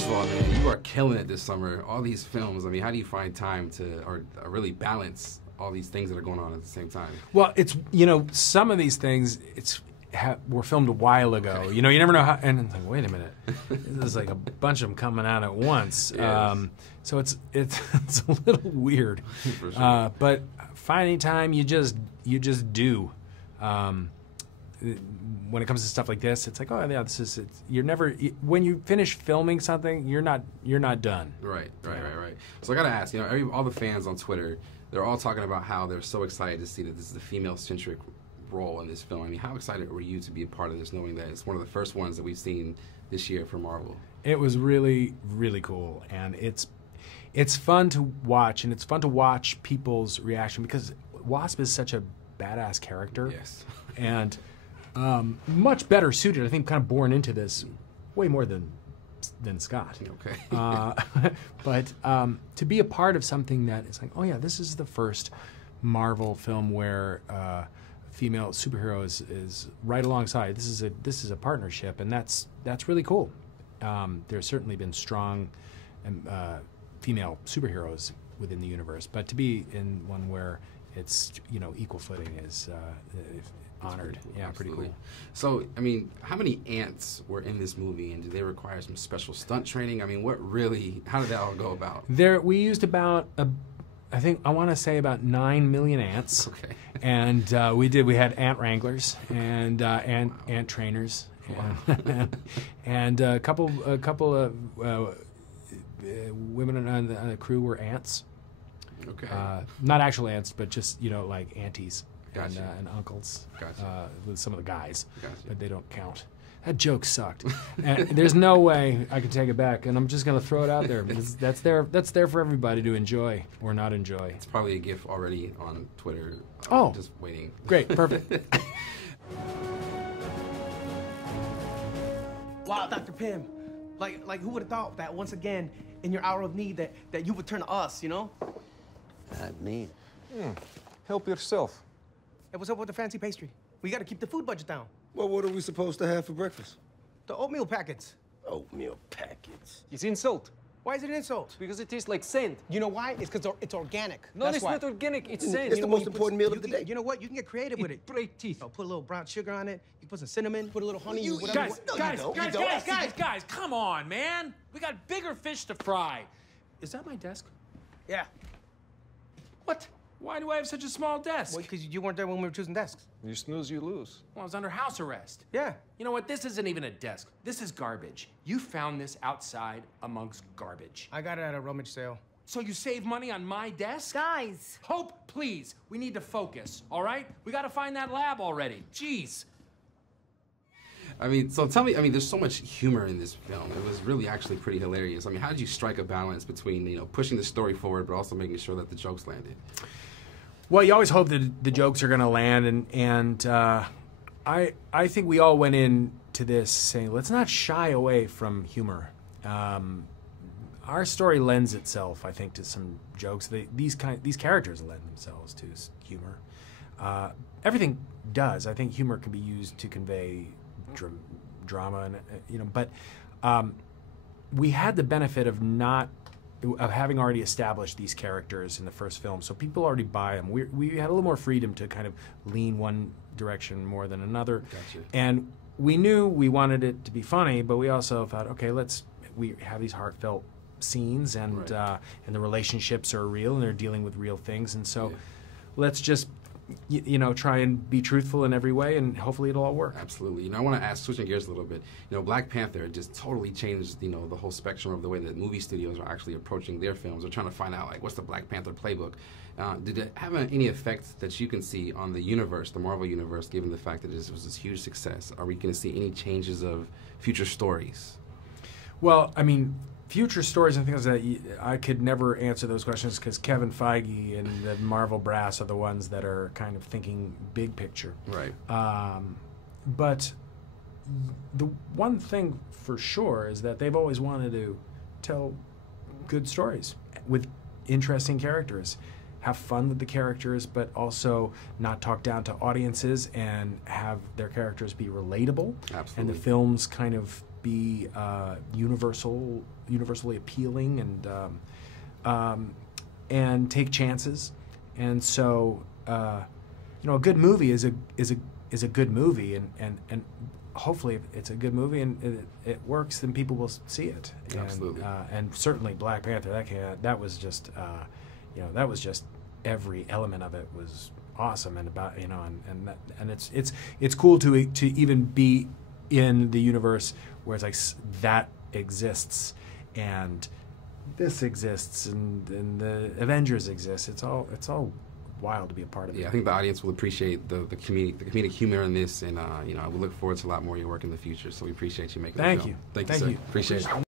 first of all, man, you are killing it this summer. All these films. I mean, how do you find time to, or really balance all these things that are going on at the same time? Well, it's, you know, some of these things were filmed a while ago. Okay. You know, you never know how. And it's like, wait a minute, there's like a bunch of them coming out at once. Yes. So it's a little weird. For sure. But finding time, you just do. When it comes to stuff like this, it's like, oh yeah, this is. You're never, when you finish filming something, you're not done. Right. So I gotta ask, you know, all the fans on Twitter, they're all talking about how they're so excited to see that this is a female-centric role in this film. I mean, how excited were you to be a part of this, knowing that it's one of the first ones that we've seen this year for Marvel? It was really, really cool, and it's fun to watch, and it's fun to watch people's reaction, because Wasp is such a badass character. Yes. And much better suited, I think, kind of born into this way more than Scott. Okay. But to be a part of something that is like, oh yeah, this is the first Marvel film where female superhero is right alongside. This is a partnership, and that's really cool. There's certainly been strong female superheroes within the universe, but to be in one where it's, you know, equal footing is honored. Cool. Yeah, Absolutely. pretty cool. So, I mean, how many ants were in this movie, and did they require some special stunt training? I mean, how did that all go about? We used about I want to say about 9 million ants. Okay. And we had ant wranglers and ant trainers. Wow. And a couple of women on the crew were ants. Okay. Not actual ants, but just, you know, like aunties. Gotcha. And uncles. Gotcha. With some of the guys. Gotcha. But they don't count. That joke sucked. And there's no way I can take it back, and I'm just going to throw it out there. That's there for everybody to enjoy or not enjoy. It's probably a GIF already on Twitter. Oh. Just waiting. Great. Perfect. Wow, Dr. Pym. Like who would have thought that once again, in your hour of need, that you would turn to us, you know? Not me. Help yourself. Hey, what's up with the fancy pastry? We gotta keep the food budget down. Well, what are we supposed to have for breakfast? The oatmeal packets. Oatmeal packets. It's insult. Why is it an insult? Because it tastes like sand. You know why? It's because it's organic. No, That's it's why. not organic. It's sand. It's the most important meal of the day. You know what? You can get creative with it. Break teeth. Oh, put a little brown sugar on it. You put some cinnamon. Put a little honey. Guys, come on, man. We got bigger fish to fry. Is that my desk? Yeah. What? Why do I have such a small desk? Well, because you weren't there when we were choosing desks. You snooze, you lose. Well, I was under house arrest. Yeah. You know what? This isn't even a desk. This is garbage. You found this outside amongst garbage. I got it at a rummage sale. So you save money on my desk? Guys. Hope, please. We need to focus, all right? We got to find that lab already. Jeez. I mean, so tell me, I mean, there's so much humor in this film. It was really actually pretty hilarious. I mean, how did you strike a balance between, you know, pushing the story forward, but also making sure that the jokes landed? Well, you always hope that the jokes are going to land, and I think we all went into this saying, let's not shy away from humor. Our story lends itself, I think, to some jokes. These characters lend themselves to humor. Everything does. I think humor can be used to convey drama, and you know. But we had the benefit of having already established these characters in the first film, so people already buy them. We had a little more freedom to kind of lean one direction more than another. Gotcha. And we knew we wanted it to be funny, but we also thought, okay, we have these heartfelt scenes, and right. And the relationships are real, and they're dealing with real things, and so let's just you know, try and be truthful in every way, and hopefully it'll all work. Absolutely. You know, I want to ask, switching gears a little bit, you know, Black Panther just totally changed, you know, the whole spectrum of the way that movie studios are actually approaching their films. They're trying to find out, like, what's the Black Panther playbook? Did it have any effect that you can see on the universe, the Marvel universe, given the fact that this was this huge success? Are we going to see any changes of future stories? Well, I mean, future stories and things that I could never answer those questions, because Kevin Feige and the Marvel brass are the ones that are kind of thinking big picture. Right. But the one thing for sure is that they've always wanted to tell good stories with interesting characters, have fun with the characters, but also not talk down to audiences and have their characters be relatable. Absolutely. And the films kind of be universally appealing and take chances. And so, a good movie is a good movie, and hopefully, if it's a good movie and it works, then people will see it. Absolutely. And certainly, Black Panther. That was just every element of it was awesome, and it's cool to even be in the universe where it's like that exists and this exists and the Avengers exists. It's all wild to be a part of it. Yeah, I think the audience will appreciate the comedic humor in this, and I would look forward to a lot more of your work in the future. So we appreciate you making the film. Thank you. Thank you, sir. Appreciate it.